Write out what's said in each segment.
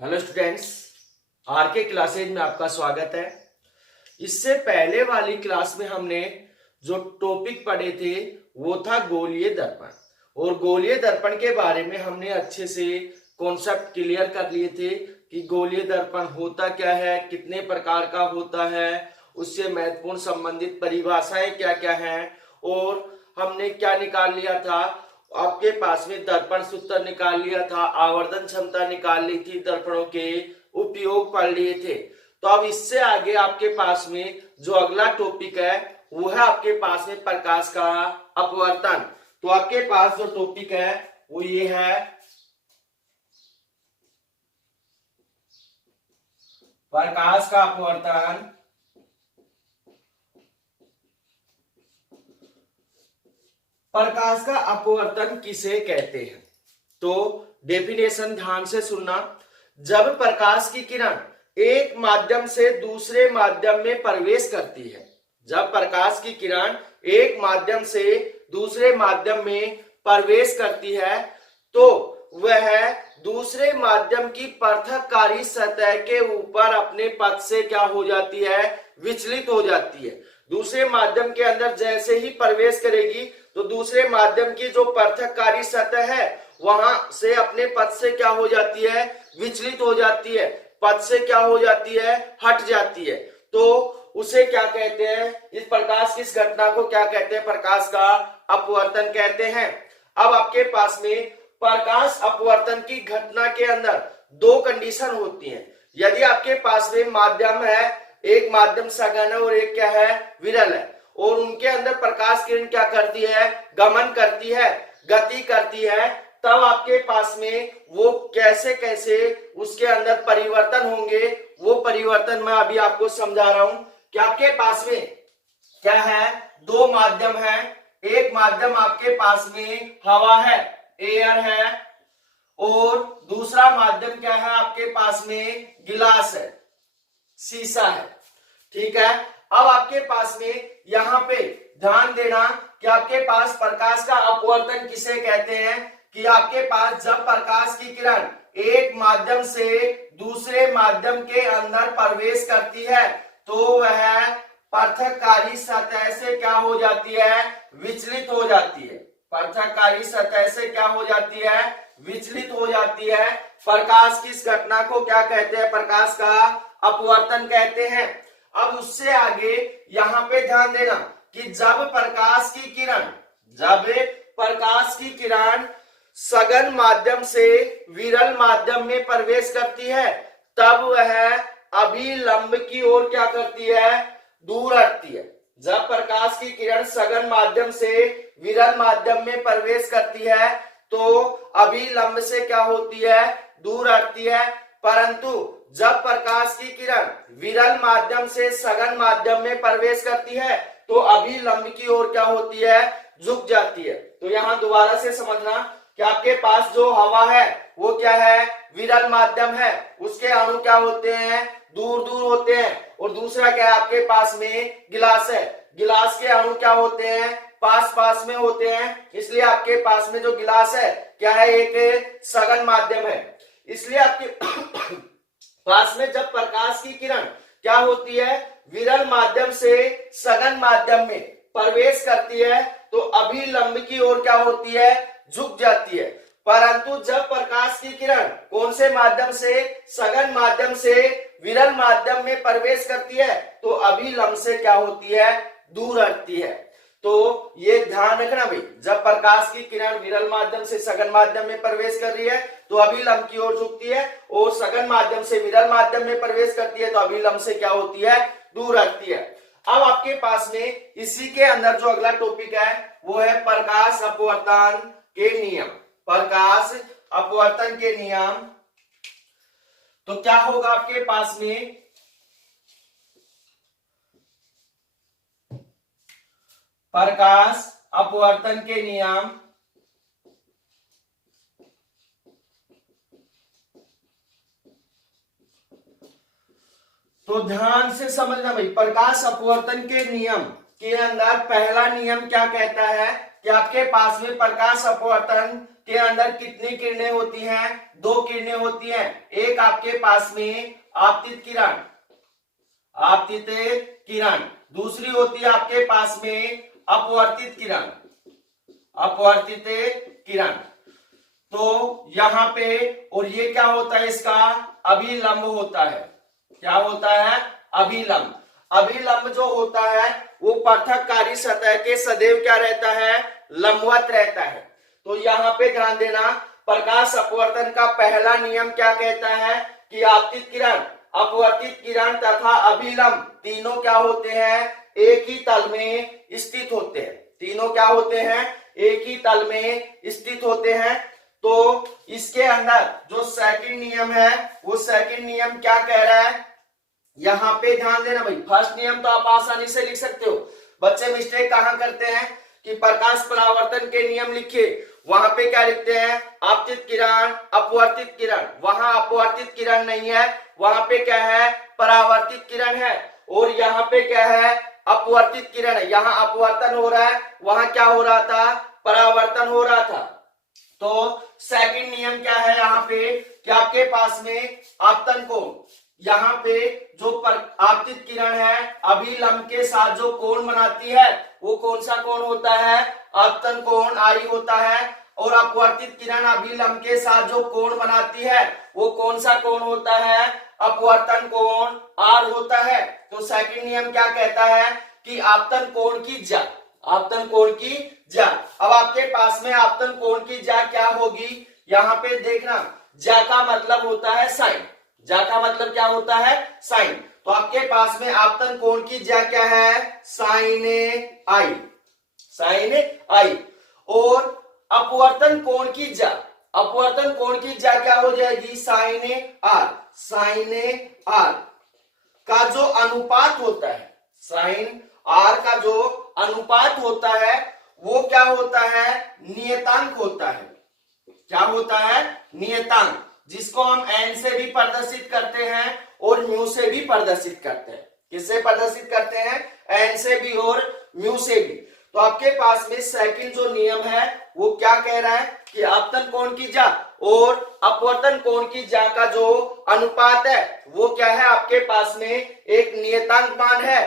Hello students, are के classes में आपका स्वागत है। इससे पहले वाली क्लास में हमने जो टॉपिक पढ़े थे वो था गोलीय दर्पण, और गोलीय दर्पण के बारे में हमने अच्छे से कॉन्सेप्ट क्लियर कर लिए थे कि गोलीय दर्पण होता क्या है, कितने प्रकार का होता है, उससे महत्वपूर्ण संबंधित परिभाषाएं क्या क्या हैं, और हमने क्या निकाल लिया था। आपके पास में दर्पण सूत्र निकाल लिया था, आवर्धन क्षमता निकाल ली थी, दर्पणों के उपयोग पढ़ लिए थे। तो अब इससे आगे आपके पास में जो अगला टॉपिक है वो है आपके पास में प्रकाश का अपवर्तन। तो आपके पास जो टॉपिक है वो ये है प्रकाश का अपवर्तन। प्रकाश का अपवर्तन किसे कहते हैं? तो डेफिनेशन ध्यान से सुनना। जब प्रकाश की किरण एक माध्यम से दूसरे माध्यम में प्रवेश करती है, जब प्रकाश की किरण एक माध्यम से दूसरे माध्यम में प्रवेश करती है तो वह दूसरे माध्यम की पृथककारी सतह के ऊपर अपने पथ से क्या हो जाती है? विचलित हो जाती है। दूसरे माध्यम के अंदर जैसे ही प्रवेश करेगी तो दूसरे माध्यम की जो पृथककारी सतह है वहां से अपने पथ से क्या हो जाती है? विचलित हो जाती है, पथ से क्या हो जाती है? हट जाती है। तो उसे क्या कहते हैं? इस प्रकाश की इस घटना को क्या कहते हैं? प्रकाश का अपवर्तन कहते हैं। अब आपके पास में प्रकाश अपवर्तन की घटना के अंदर दो कंडीशन होती हैं। यदि आपके पास में माध्यम है, एक माध्यम सघन है और एक क्या है? विरल है, और उनके अंदर प्रकाश किरण क्या करती है? गमन करती है, गति करती है, तब आपके पास में वो कैसे कैसे उसके अंदर परिवर्तन होंगे, वो परिवर्तन मैं अभी आपको समझा रहा हूं। कि आपके पास में क्या है? दो माध्यम है। एक माध्यम आपके पास में हवा है, एयर है, और दूसरा माध्यम क्या है? आपके पास में गिलास है, शीशा है। ठीक है। अब आपके पास में यहां पे ध्यान देना कि आपके पास प्रकाश का अपवर्तन किसे कहते हैं? कि आपके पास जब प्रकाश की किरण एक माध्यम से दूसरे माध्यम के अंदर प्रवेश करती है तो वह पृथककारी सतह से क्या हो जाती है? विचलित हो जाती है। पृथककारी सतह से क्या हो जाती है? विचलित हो जाती है। प्रकाश की इस घटना को क्या कहते हैं? प्रकाश का अपवर्तन कहते हैं। अब उससे आगे यहां पे ध्यान देना कि जब प्रकाश की किरण सघन माध्यम से विरल माध्यम में प्रवेश करती है तब वह अभिलंब की ओर क्या करती है? दूर हटती है। जब प्रकाश की किरण सघन माध्यम से विरल माध्यम में प्रवेश करती है तो अभिलंब से क्या होती है? दूर हटती है। परंतु जब प्रकाश की किरण विरल माध्यम से सघन माध्यम में प्रवेश करती है तो अभिलंब की ओर क्या होती है? झुक जाती है। तो यहां दोबारा से समझना कि आपके पास जो हवा है वो क्या है? विरल माध्यम है, उसके अणु क्या होते हैं? दूर दूर होते हैं। और दूसरा क्या है? आपके पास में गिलास है, गिलास के अणु क्या होते हैं? पास पास में होते हैं। इसलिए आपके पास में जो गिलास है क्या है? एक सघन माध्यम है। इसलिए आपके पास में जब प्रकाश की किरण क्या होती है? विरल माध्यम से सघन माध्यम में प्रवेश करती है तो अभिलंब की ओर क्या होती है? झुक जाती है। परंतु जब प्रकाश की किरण कौन से माध्यम से? सघन माध्यम से विरल माध्यम में प्रवेश करती है तो अभिलंब से क्या होती है? दूर हटती है। तो ये ध्यान रखना भाई, जब प्रकाश की किरण विरल माध्यम से सघन माध्यम में प्रवेश कर रही है तो अभिलंब की ओर झुकती है, और सघन माध्यम से विरल माध्यम में प्रवेश करती है तो अभिलंब से क्या होती है? दूर हटती है। अब आपके पास में इसी के अंदर जो अगला टॉपिक है वो है प्रकाश अपवर्तन के नियम। प्रकाश अपवर्तन के नियम। तो क्या होगा आपके पास में? प्रकाश अपवर्तन के नियम। तो ध्यान से समझना भाई, प्रकाश अपवर्तन के नियम के अंदर पहला नियम क्या कहता है? कि आपके पास में प्रकाश अपवर्तन के अंदर कितनी किरणें होती हैं? 2 किरणें होती हैं। एक आपके पास में आपतित किरण, आपतित किरण, दूसरी होती है आपके पास में अपवर्तित किरण, अपवर्तित किरण। तो यहाँ पे और ये क्या होता है? इसका अभिलंब होता है। क्या होता है? अभिलंब। अभिलंब जो होता है वो पृथककारी सतह के सदैव क्या रहता है? लंबवत रहता है। तो यहाँ पे ध्यान देना, प्रकाश अपवर्तन का पहला नियम क्या कहता है कि आपतित किरण, अपवर्तित किरण तथा अभिलंब तीनों क्या होते हैं? एक ही तल में स्थित होते हैं। तीनों क्या होते हैं? एक ही तल में स्थित होते हैं। तो इसके अंदर जो सेकंड नियम है वो सेकंड नियम क्या कह रहा है? यहाँ पे ध्यान देना भाई, फर्स्ट नियम तो आप आसानी से लिख सकते हो। बच्चे मिस्टेक कहाँ करते हैं कि प्रकाश परावर्तन के नियम लिखिए, वहां पे क्या लिखते हैं? आपतित किरण, अपवर्तित किरण। वहां अपवर्तित किरण नहीं है, वहां पे क्या है? परावर्तित किरण है। और यहाँ पे क्या है? अपवर्तित किरण है। यहाँ अपवर्तन हो रहा है, वहां क्या हो रहा था? परावर्तन हो रहा था। तो सेकंड नियम क्या है यहाँ पे कि आपके पास में आपतन कोण, यहाँ पे जो आपतित किरण है अभिलंब के साथ जो कोण बनाती है वो कौन सा कोण होता है? आपतन कोण आई होता है। और अपवर्तित किरण अभिलंब के साथ जो कोण बनाती है वो कौन सा कोण होता है? अपवर्तन कोण आर होता है। तो सेकंड नियम क्या कहता है कि आपतन कोण की ज्या, आपतन कोण की ज्या। अब आपके पास में आपतन कोण की ज्या क्या होगी? यहाँ पे देखना, ज्या का मतलब होता है साइन। ज्या का मतलब क्या होता है? साइन। तो आपके पास में आपतन कोण की ज्या क्या है? साइन आई, साइन आई। और अपवर्तन कोण की ज्या, अपवर्तन कोण की ज्या क्या हो जाएगी? साइन आर, साइन आर का जो अनुपात होता है, साइन आर का जो अनुपात होता है वो क्या होता है? नियतांक होता है। क्या होता है? नियतांक, जिसको हम एन से भी प्रदर्शित करते हैं और म्यू से भी प्रदर्शित करते हैं। किससे प्रदर्शित करते हैं? एन से भी और म्यू से भी। तो आपके पास में सेकंड जो नियम है वो क्या कह रहा है कि आपतन कोण की ज्या और अपवर्तन कोण की ज्या का जो अनुपात है वो क्या है? आपके पास में एक नियतांक मान है।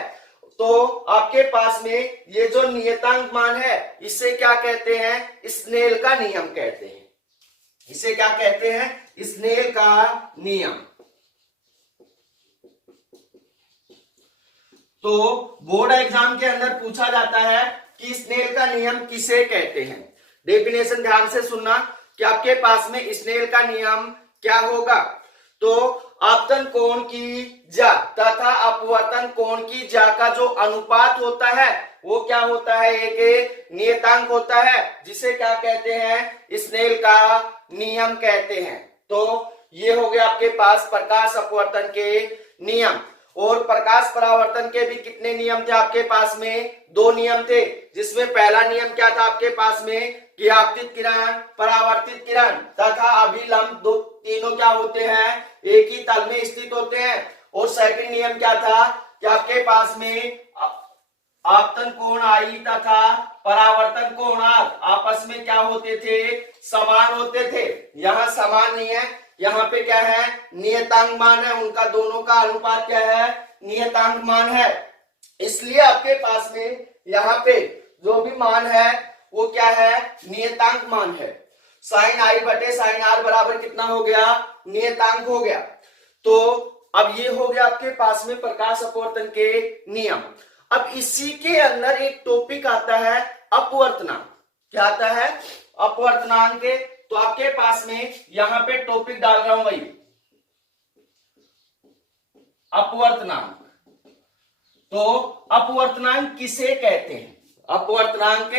तो आपके पास में ये जो नियतांक मान है इसे क्या कहते हैं? स्नेल का नियम कहते हैं। इसे क्या कहते हैं? स्नेल का नियम। तो बोर्ड एग्जाम के अंदर पूछा जाता है कि स्नेल का नियम किसे कहते हैं। डेफिनेशन ध्यान से सुनना कि आपके पास में स्नेल का नियम क्या होगा। तो आपतन कोण की ज्या तथा अपवर्तन कोण की ज्या का जो अनुपात होता है वो क्या होता है? एक नियतांक होता है, जिसे क्या कहते हैं? स्नेल का नियम कहते हैं। तो ये हो गया आपके पास प्रकाश अपवर्तन के नियम। और प्रकाश परावर्तन के भी कितने नियम थे आपके पास में? 2 नियम थे, जिसमें पहला नियम क्या था आपके पास में कि आपतित किरण, परावर्तित किरण तथा अभिलंब दो तीनों क्या होते हैं? एक ही तल में स्थित होते हैं। और सेकंड नियम क्या था कि आपके पास में आपतन कोण आई तथा परावर्तन कोण आर आपस में क्या होते थे? समान होते थे। यहाँ समान नहीं है, यहाँ पे क्या है? नियतांक मान है। उनका दोनों का अनुपात क्या है? नियतांक मान है। इसलिए आपके पास में यहाँ पे जो भी मान है वो क्या है? नियतांक मान है। साइन आई बटे साइन आर बराबर कितना हो गया? नियतांक हो गया। तो अब ये हो गया आपके पास में प्रकाश अपवर्तन के नियम। अब इसी के अंदर एक टॉपिक आता है अपवर्तनांक। क्या आता है? अपवर्तनांक। तो आपके पास में यहां पे टॉपिक डाल रहा हूं भाई, अपवर्तनांक। तो अपवर्तनांक किसे कहते हैं? अपवर्तनांक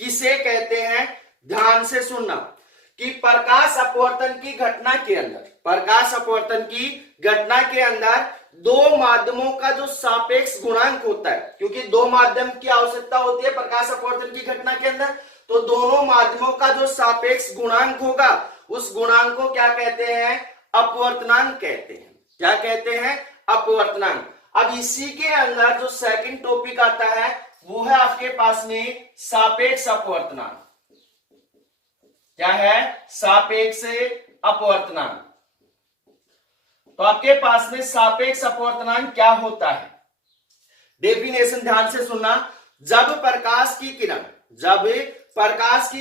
किसे कहते हैं? ध्यान से सुनना कि प्रकाश अपवर्तन की घटना के अंदर, प्रकाश अपवर्तन की घटना के अंदर 2 माध्यमों का जो सापेक्ष गुणांक होता है, क्योंकि 2 माध्यम की आवश्यकता होती है प्रकाश अपवर्तन की घटना के अंदर, तो दोनों माध्यमों का जो सापेक्ष गुणांक होगा उस गुणांक को क्या कहते हैं? अपवर्तनांक कहते हैं। क्या कहते हैं? अपवर्तनांक। अब इसी के अंदर जो सेकंड टॉपिक आता है वो है आपके पास में सापेक्ष अपवर्तनांक। क्या है? सापेक्ष अपवर्तनांक। तो आपके पास में सापेक्ष अपवर्तनांक क्या होता है? डेफिनेशन ध्यान से सुनना। जब प्रकाश की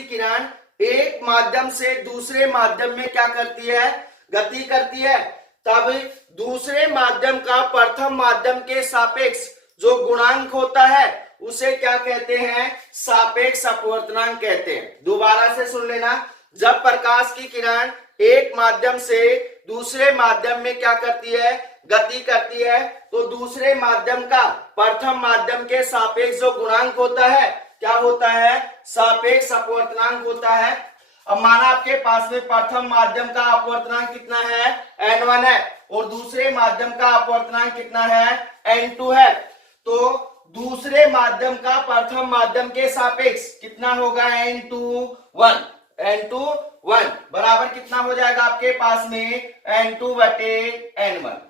किरण एक माध्यम से दूसरे माध्यम में क्या करती है? गति करती है, तब दूसरे माध्यम का प्रथम माध्यम के सापेक्ष जो गुणांक होता है उसे क्या कहते हैं? सापेक्ष अपवर्तनांक कहते हैं। दोबारा से सुन लेना। जब प्रकाश की किरण एक माध्यम से दूसरे माध्यम में क्या करती है? गति करती है, तो दूसरे माध्यम का प्रथम माध्यम के सापेक्ष जो गुणांक होता है क्या होता है? सापेक्ष अपवर्तनांक होता है। अब माना आपके पास में प्रथम माध्यम का अपवर्तनांक कितना है? n1 है, और दूसरे माध्यम का अपवर्तनांक कितना है? n2 है। तो दूसरे माध्यम का प्रथम माध्यम के सापेक्ष कितना होगा? n2 1 बराबर कितना हो जाएगा आपके पास में? n2/n1।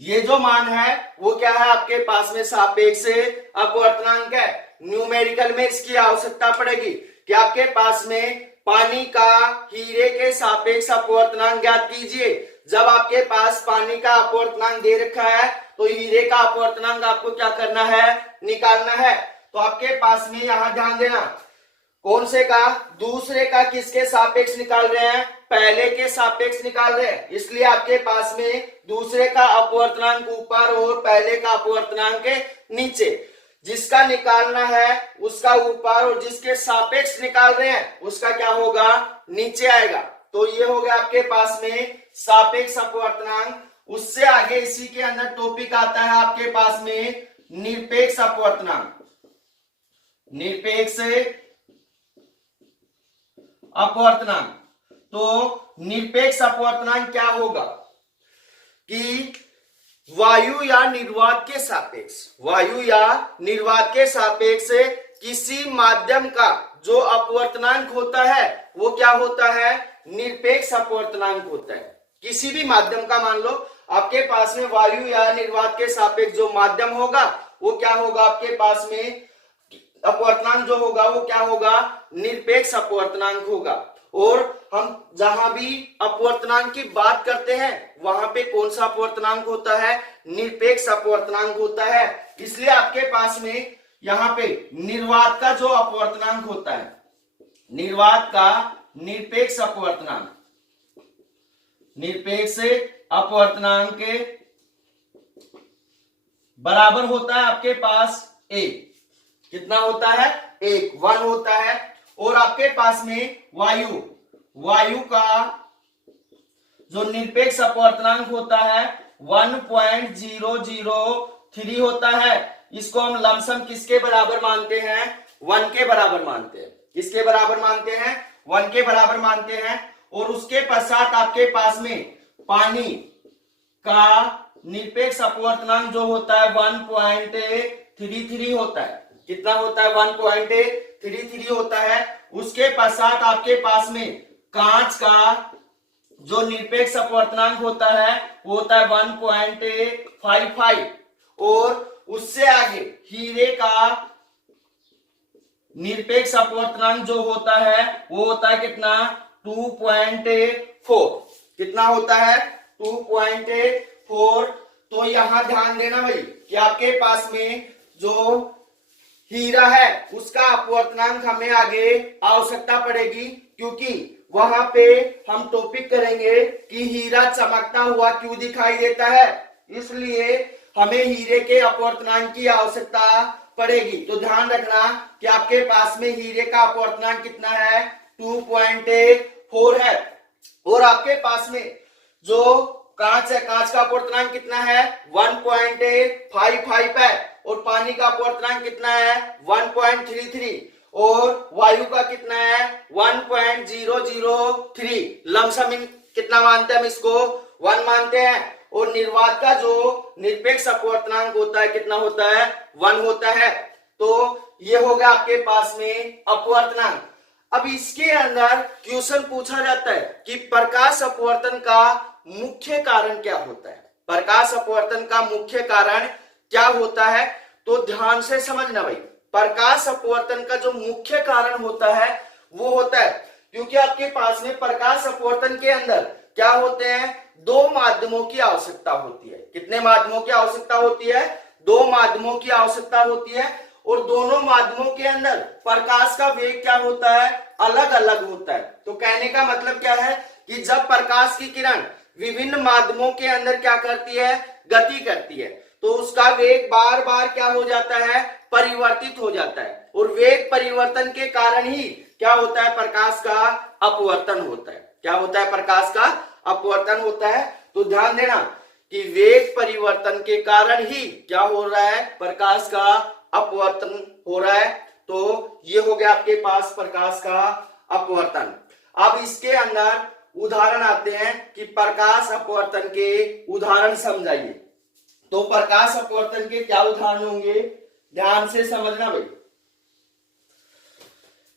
ये जो मान है वो क्या है आपके पास में? सापेक्ष अपवर्तनांक है। न्यूमेरिकल में इसकी आवश्यकता पड़ेगी कि आपके पास में पानी का हीरे के सापेक्ष अपवर्तनांक ज्ञात कीजिए। जब आपके पास पानी का अपवर्तनांक दे रखा है तो हीरे का अपवर्तनांक आपको क्या करना है? निकालना है। तो आपके पास में यहां ध्यान देना, कौन से का? दूसरे का किसके सापेक्ष निकाल रहे हैं? पहले के सापेक्ष निकाल रहे हैं। इसलिए आपके पास में दूसरे का अपवर्तनांक ऊपर और पहले का अपवर्तनांक नीचे। जिसका निकालना है उसका ऊपर, और जिसके सापेक्ष निकाल रहे हैं उसका क्या होगा? नीचे आएगा। तो ये हो गया आपके पास में सापेक्ष अपवर्तनांक। उससे आगे इसी के अंदर टॉपिक आता है आपके पास में निरपेक्ष अपवर्तनांक। निरपेक्ष अपवर्तनांक। तो निरपेक्ष अपवर्तनांक क्या होगा कि वायु या निर्वात के सापेक्ष किसी माध्यम का जो अपवर्तनांक होता है वो क्या होता है? निरपेक्ष अपवर्तनांक होता है। किसी भी माध्यम का, मान लो आपके पास में वायु या निर्वात के सापेक्ष जो माध्यम होगा वो क्या होगा? आपके पास में अपवर्तनांक जो होगा वो क्या होगा? निरपेक्ष अपवर्तनांक होगा। और हम जहां भी अपवर्तनांक की बात करते हैं वहां पे कौन सा अपवर्तनांक होता है? निरपेक्ष अपवर्तनांक होता है। इसलिए आपके पास में यहां पे निर्वात का जो अपवर्तनांक होता है, निर्वात का निरपेक्ष अपवर्तनांक, निरपेक्ष अपवर्तनांक के बराबर होता है आपके पास 1। कितना होता है? 1 होता है। और आपके पास में वायु का जो निरपेक्ष अपवर्तनांक होता है 1.003 होता है। इसको हम लमसम किसके बराबर मानते हैं? 1 के बराबर मानते हैं। किसके बराबर मानते हैं? 1 के बराबर मानते हैं। और उसके पश्चात आपके पास में पानी का निरपेक्ष अपवर्तनांक जो होता है 1.33 होता है। कितना होता है? 1.33 होता है। उसके पश्चात आपके पास में कांच का जो निरपेक्ष अपवर्तनांक होता है वो होता है 1.55। और उससे आगे हीरे का निरपेक्ष अपवर्तनांक जो होता है वो होता है कितना? 2.4। कितना होता है? 2.4। तो यहां ध्यान देना भाई कि आपके पास में जो हीरा है उसका अपवर्तनांक हमें आगे आवश्यकता पड़ेगी, क्योंकि वहां पे हम टॉपिक करेंगे कि हीरा चमकता हुआ क्यों दिखाई देता है। इसलिए हमें हीरे के अपवर्तनांक की आवश्यकता पड़ेगी। तो ध्यान रखना कि आपके पास में हीरे का अपवर्तनांक कितना है? 2.4 है। और आपके पास में जो कांच है, कांच का अपवर्तनांक कितना है? 1.55 है। और पानी का अपवर्तनांक कितना है? 1.33। और वायु का कितना है? 1.003। लमसम कितना मानते हैं हम इसको? 1 मानते हैं। और निर्वात का जो निरपेक्ष अपवर्तनांक होता है कितना होता है? 1 होता है। तो ये होगा आपके पास में अपवर्तनांक। अब इसके अंदर क्वेश्चन पूछा जाता है कि प्रकाश अपवर्तन का मुख्य कारण क्या होता है? प्रकाश अपवर्तन का मुख्य कारण क्या होता है? तो ध्यान से समझना भाई, प्रकाश अपवर्तन का जो मुख्य कारण होता है वो होता है क्योंकि आपके पास में प्रकाश अपवर्तन के अंदर क्या होते हैं, दो माध्यमों की आवश्यकता होती है। कितने माध्यमों की आवश्यकता होती है, दो माध्यमों की आवश्यकता होती है, और दोनों माध्यमों के अंदर प्रकाश का वेग क्या होता है, अलग अलग होता है। तो कहने का मतलब क्या है कि जब प्रकाश की किरण विभिन्न माध्यमों के अंदर क्या करती है, गति करती है, तो उसका वेग बार बार क्या हो जाता है, परिवर्तित हो जाता है, और वेग परिवर्तन के कारण ही क्या होता है, प्रकाश का अपवर्तन होता है। क्या होता है, प्रकाश का अपवर्तन होता है। तो ध्यान देना कि वेग परिवर्तन के कारण ही क्या हो रहा है, प्रकाश का अपवर्तन हो रहा है। तो ये हो गया आपके पास प्रकाश का अपवर्तन। अब इसके अंदर उदाहरण आते हैं कि प्रकाश अपवर्तन के उदाहरण समझाइए। तो प्रकाश अपवर्तन के क्या उदाहरण होंगे, ध्यान से समझना भाई।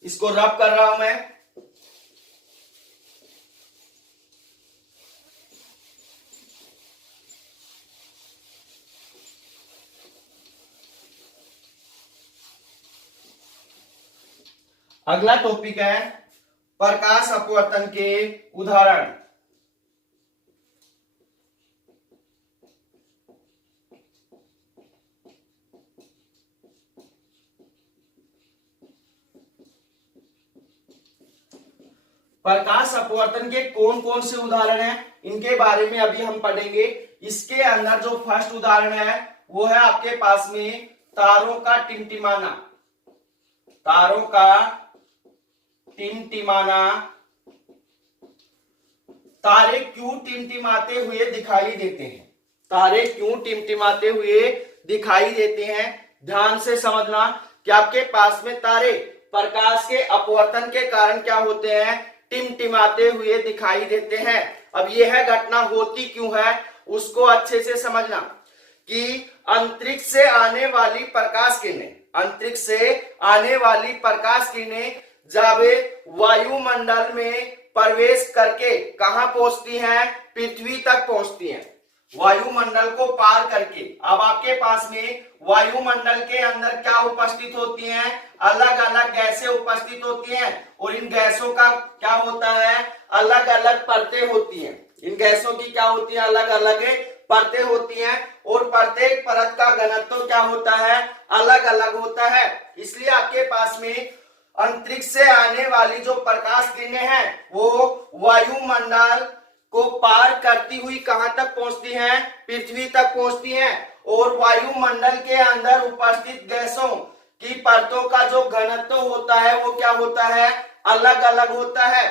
इसको रब कर रहा हूं मैं। अगला टॉपिक है प्रकाश अपवर्तन के उदाहरण। प्रकाश अपवर्तन के कौन कौन से उदाहरण हैं, इनके बारे में अभी हम पढ़ेंगे। इसके अंदर जो फर्स्ट उदाहरण है वो है आपके पास में तारों का टिमटिमाना। तारों का टिमटिमाना। तारे क्यों टिमटिमाते हुए दिखाई देते हैं, तारे क्यों टिमटिमाते हुए दिखाई देते हैं, ध्यान से समझना कि आपके पास में तारे प्रकाश के अपवर्तन के कारण क्या होते हैं, टिमटिमाते हुए दिखाई देते हैं। अब यह घटना होती क्यों है उसको अच्छे से समझना कि अंतरिक्ष से आने वाली प्रकाश किरणें, अंतरिक्ष से आने वाली प्रकाश किरणें जब वायुमंडल में प्रवेश करके कहां पहुंचती हैं, पृथ्वी तक पहुंचती हैं, वायुमंडल को पार करके। अब आपके पास में वायुमंडल के अंदर क्या उपस्थित होती हैं, अलग अलग गैसें उपस्थित होती हैं, और इन गैसों का क्या होता है, अलग अलग परतें होती हैं। इन गैसों की क्या होती है, अलग अलग परतें होती हैं, और प्रत्येक परत का घनत्व क्या होता है, अलग अलग होता है। इसलिए आपके पास में अंतरिक्ष से आने वाली जो प्रकाश किरणें हैं वो वायुमंडल को पार करती हुई कहां तक पहुंचती हैं, पृथ्वी तक पहुंचती हैं, और वायुमंडल के अंदर उपस्थित गैसों की परतों का जो घनत्व होता है वो क्या होता है, अलग अलग होता है।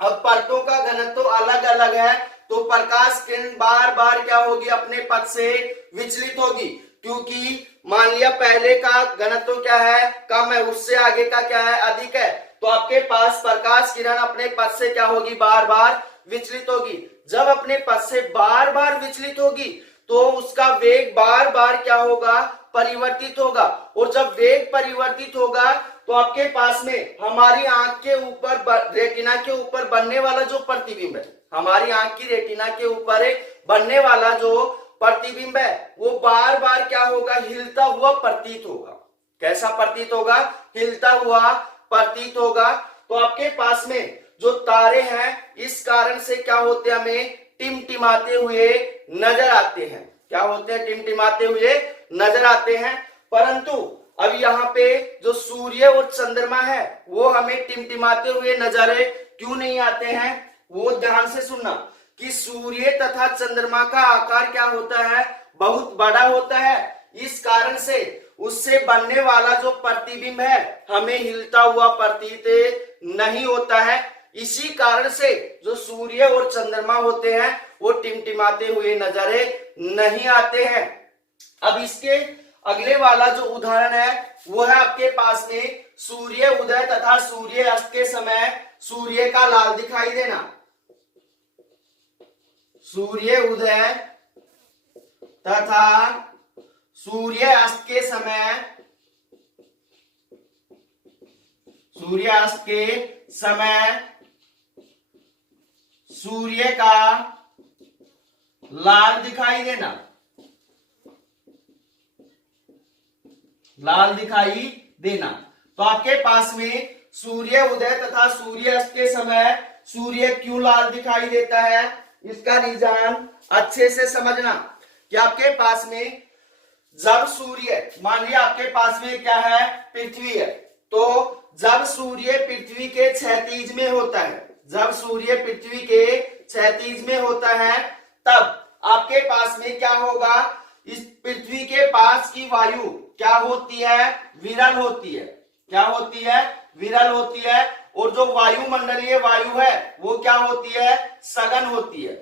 अब परतों का घनत्व अलग अलग है तो प्रकाश किरण बार बार क्या होगी, अपने पथ से विचलित होगी, क्योंकि मान लिया पहले का घनत्व क्या है, कम है, उससे आगे का क्या है, अधिक है, तो आपके पास प्रकाश किरण अपने पथ से क्या होगी, बार बार विचलित होगी। जब अपने पथ से बार बार विचलित होगी तो उसका वेग बार बार क्या होगा, परिवर्तित होगा, और जब वेग परिवर्तित होगा तो आपके पास में हमारी आंख के ऊपर, रेटिना के ऊपर बनने वाला जो प्रतिबिंब है, हमारी आंख की रेटिना के ऊपर बनने वाला जो प्रतिबिंब है वो बार बार क्या होगा, हिलता हुआ प्रतीत होगा। कैसा प्रतीत होगा, हिलता हुआ प्रतीत होगा। तो आपके पास में जो तारे हैं इस कारण से क्या होते हैं, हमें टिमटिमाते हुए नजर आते हैं। क्या होते हैं, टिमटिमाते हुए नजर आते हैं। परंतु अब यहाँ पे जो सूर्य और चंद्रमा है वो हमें टिमटिमाते हुए नजर क्यों नहीं आते हैं, वो ध्यान से सुनना कि सूर्य तथा चंद्रमा का आकार क्या होता है, बहुत बड़ा होता है। इस कारण से उससे बनने वाला जो प्रतिबिंब है हमें हिलता हुआ प्रतीत नहीं होता है। इसी कारण से जो सूर्य और चंद्रमा होते हैं वो टिमटिमाते हुए नजर नहीं आते हैं। अब इसके अगले वाला जो उदाहरण है वो है आपके पास में सूर्य उदय तथा सूर्य अस्त के समय सूर्य का लाल दिखाई देना। सूर्य उदय तथा सूर्य अस्त के समय, सूर्य अस्त के समय सूर्य का लाल दिखाई देना। लाल दिखाई देना। तो आपके पास में सूर्य उदय तथा सूर्य अस्त के समय सूर्य क्यों लाल दिखाई देता है, इसका रीजन अच्छे से समझना कि आपके पास में जब सूर्य, मान लिया आपके पास में क्या है, पृथ्वी है, तो जब सूर्य पृथ्वी के क्षैतिज में होता है, जब सूर्य पृथ्वी के क्षैतिज में होता है, तब आपके पास में क्या होगा, इस पृथ्वी के पास की वायु क्या होती है, विरल होती है। क्या होती है, विरल होती है। और जो वायुमंडलीय वायु है वो क्या होती है, सघन होती है।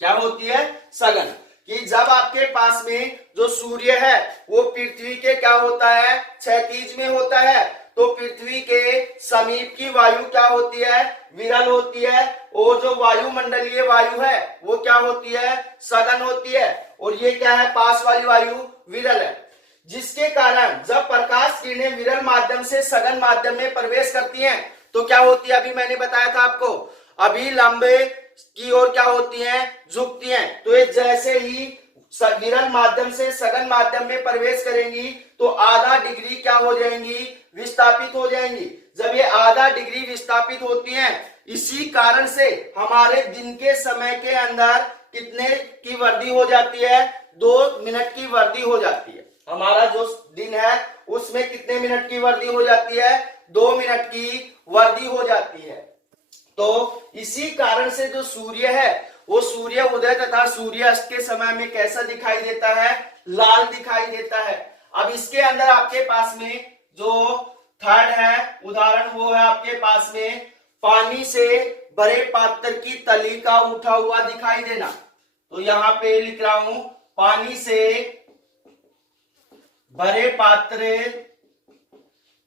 क्या होती है, सघन। कि जब आपके पास में जो सूर्य है वो पृथ्वी के क्या होता है, क्षैतिज में होता है, तो पृथ्वी के समीप की वायु क्या होती है, विरल होती है। और जो वायुमंडलीय वायु है वो क्या होती है, सघन होती है। और ये क्या है, पास वाली वायु विरल है। जिसके कारण जब प्रकाश किरणें विरल माध्यम से सघन माध्यम में प्रवेश करती हैं तो क्या होती है, अभी मैंने बताया था आपको, अभी लंबे की ओर क्या होती हैं, झुकती हैं। तो ये जैसे ही विरल माध्यम से सघन माध्यम में प्रवेश करेंगी तो आधा डिग्री क्या हो जाएंगी, विस्थापित हो जाएंगी। जब ये आधा डिग्री विस्थापित होती हैं, इसी कारण से हमारे दिन के समय के अंदर कितने की वृद्धि हो जाती है, 2 मिनट की वृद्धि हो जाती है। हमारा जो दिन है उसमें कितने मिनट की वृद्धि हो जाती है, 2 मिनट की वृद्धि हो जाती है। तो इसी कारण से जो सूर्य है वो सूर्य उदय तथा सूर्य अस्त के समय में कैसा दिखाई देता है, लाल दिखाई देता है। अब इसके अंदर आपके पास में जो थर्ड है उदाहरण, वो है आपके पास में पानी से भरे पात्र की तली का उठा हुआ दिखाई देना। तो यहां पे लिख रहा हूं, पानी से भरे पात्र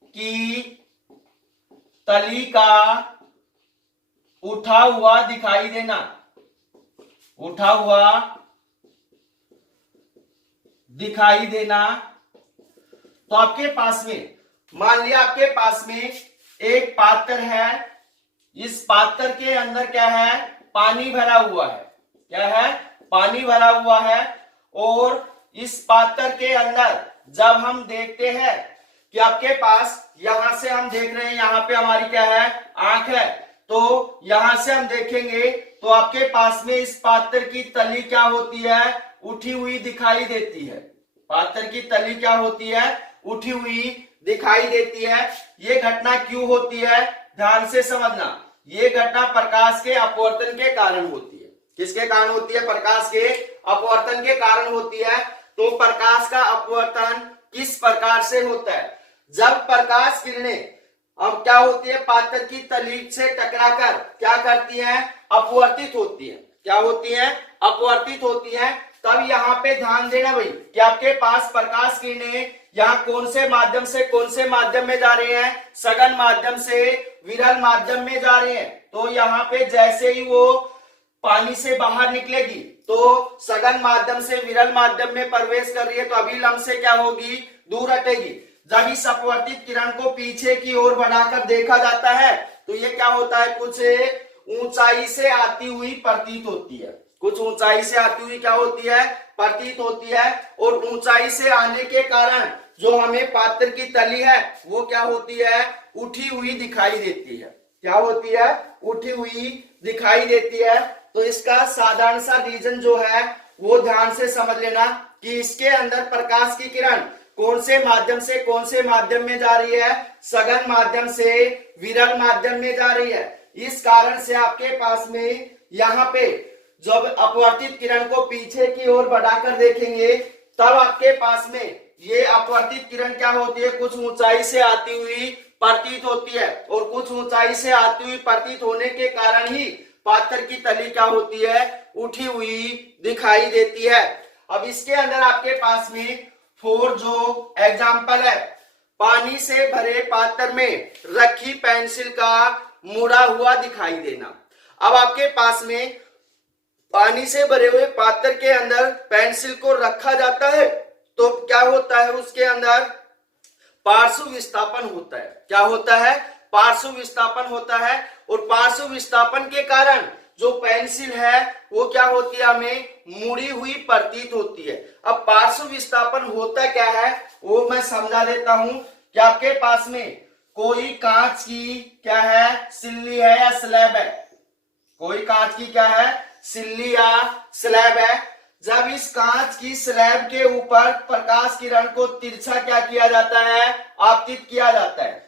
की तली का उठा हुआ दिखाई देना, उठा हुआ दिखाई देना। तो आपके पास में, मान लिया आपके पास में एक पात्र है, इस पात्र के अंदर क्या है, पानी भरा हुआ है। क्या है, पानी भरा हुआ है। और इस पात्र के अंदर जब हम देखते हैं कि आपके पास, यहां से हम देख रहे हैं, यहां पे हमारी क्या है, आंख है, तो यहां से हम देखेंगे तो आपके पास में इस पात्र की तली क्या होती है, उठी हुई दिखाई देती है। पात्र की तली क्या होती है, उठी हुई दिखाई देती है। ये घटना क्यों होती है, ध्यान से समझना। ये घटना प्रकाश के अपवर्तन के कारण होती है। किसके कारण होती है, प्रकाश के अपवर्तन के कारण होती है। तो प्रकाश का अपवर्तन किस प्रकार से होता है, जब प्रकाश किरणें अब क्या होती है, पात्र की तली से टकराकर क्या करती हैं, अपवर्तित होती है। क्या होती है, अपवर्तित होती है। तब यहाँ पे ध्यान देना भाई कि आपके पास प्रकाश किरणें यहाँ कौन से माध्यम से कौन से माध्यम में जा रहे हैं, सघन माध्यम से विरल माध्यम में जा रहे हैं। तो यहाँ पे जैसे ही वो पानी से बाहर निकलेगी तो सघन माध्यम से विरल माध्यम में प्रवेश कर रही है, तो अभिलंब से क्या होगी, दूर हटेगी। जब इस अपवर्तित किरण को पीछे की ओर बढ़ाकर देखा जाता है तो ये क्या होता है, कुछ ऊंचाई से आती हुई प्रतीत होती है। कुछ ऊंचाई से आती हुई क्या होती है, प्रतीत होती है। और ऊंचाई से आने के कारण जो हमें पात्र की तली है वो क्या होती है, उठी हुई दिखाई देती है। क्या होती है, उठी हुई दिखाई देती है। तो इसका साधारण सा रीजन जो है वो ध्यान से समझ लेना कि इसके अंदर प्रकाश की किरण कौन से माध्यम से कौन से माध्यम में जा रही है, सघन माध्यम से विरल माध्यम में जा रही है। इस कारण से आपके पास में यहाँ पे जब अपवर्तित किरण को पीछे की ओर बढ़ाकर देखेंगे तब आपके पास में ये अपवर्तित किरण क्या होती है, कुछ ऊंचाई से आती हुई प्रतीत होती है। और कुछ ऊंचाई से आती हुई प्रतीत होने के कारण ही पात्र की तली क्या होती है, उठी हुई दिखाई देती है। अब इसके अंदर आपके पास में 4 जो एग्जाम्पल है, पानी से भरे पात्र में रखी पेंसिल का मुड़ा हुआ दिखाई देना। अब आपके पास में पानी से भरे हुए पात्र के अंदर पेंसिल को रखा जाता है तो क्या होता है, उसके अंदर पार्श्व विस्थापन होता है। क्या होता है, पार्श्व विस्थापन होता है। और पार्श्व विस्थापन के कारण जो पेंसिल पेंसिल है वो क्या होती है, हमें मुड़ी हुई प्रतीत होती है। अब पार्श्व विस्थापन होता क्या है वो मैं समझा देता हूं कि आपके पास में कोई कांच की क्या है, सिल्ली है या स्लैब है, कोई कांच की क्या है, सिल्ली या स्लैब है। जब इस कांच की स्लैब के ऊपर प्रकाश किरण को तिरछा क्या किया जाता है, आपतित किया जाता है,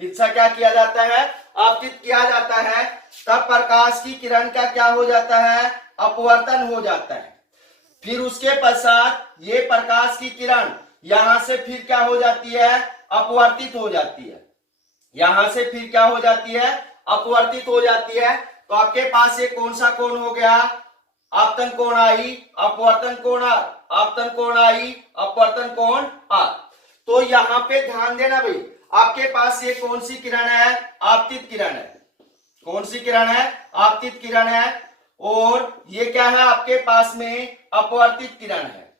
तिरछा क्या किया जाता है, आपतित किया जाता है, तब प्रकाश की किरण का क्या हो जाता है, अपवर्तन हो जाता है। फिर उसके पश्चात ये प्रकाश की किरण यहां से फिर क्या हो जाती है, अपवर्तित हो जाती है, यहां से फिर क्या हो जाती है, अपवर्तित हो जाती है। तो आपके पास ये कौन सा कोण हो गया, आपतन कोण आई, अपवर्तन कोण आर, आपतन कोण आई, अपवर्तन कोण आर। तो यहां पे ध्यान देना भाई, आपके पास ये कौन सी किरण है, आपतित किरण है, कौन सी किरण है, आपतित किरण है, और ये क्या है आपके पास में, अपवर्तित किरण है,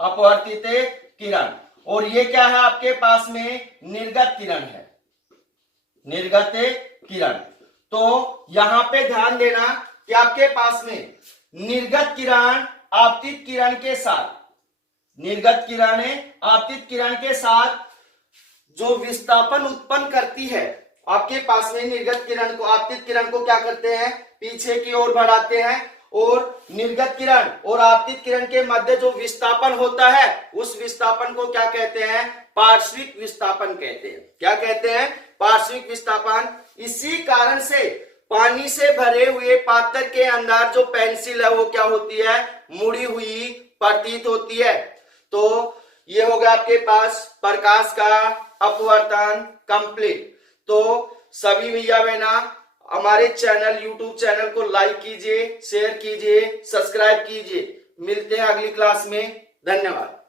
अपवर्तित किरण। और ये क्या है आपके पास में, निर्गत किरण है, निर्गत किरण। तो यहां पे ध्यान देना कि आपके पास में निर्गत किरण आपतित किरण के साथ, निर्गत किरण आपतित किरण के साथ जो विस्थापन उत्पन्न करती है, आपके पास में निर्गत किरण को, आपतित किरण को क्या करते हैं, पीछे की ओर बढ़ाते हैं, और निर्गत किरण और आपतित किरण के मध्य जो विस्थापन होता है उस विस्थापन को क्या कहते हैं, पार्श्विक विस्थापन कहते हैं। क्या कहते हैं, पार्श्विक विस्थापन। इसी कारण से पानी से भरे हुए पात्र के अंदर जो पेंसिल है वो क्या होती है, मुड़ी हुई प्रतीत होती है। तो ये हो गया आपके पास प्रकाश का अपवर्तन कंप्लीट। तो सभी भैया बहना हमारे चैनल, यूट्यूब चैनल को लाइक कीजिए, शेयर कीजिए, सब्सक्राइब कीजिए। मिलते हैं अगली क्लास में, धन्यवाद।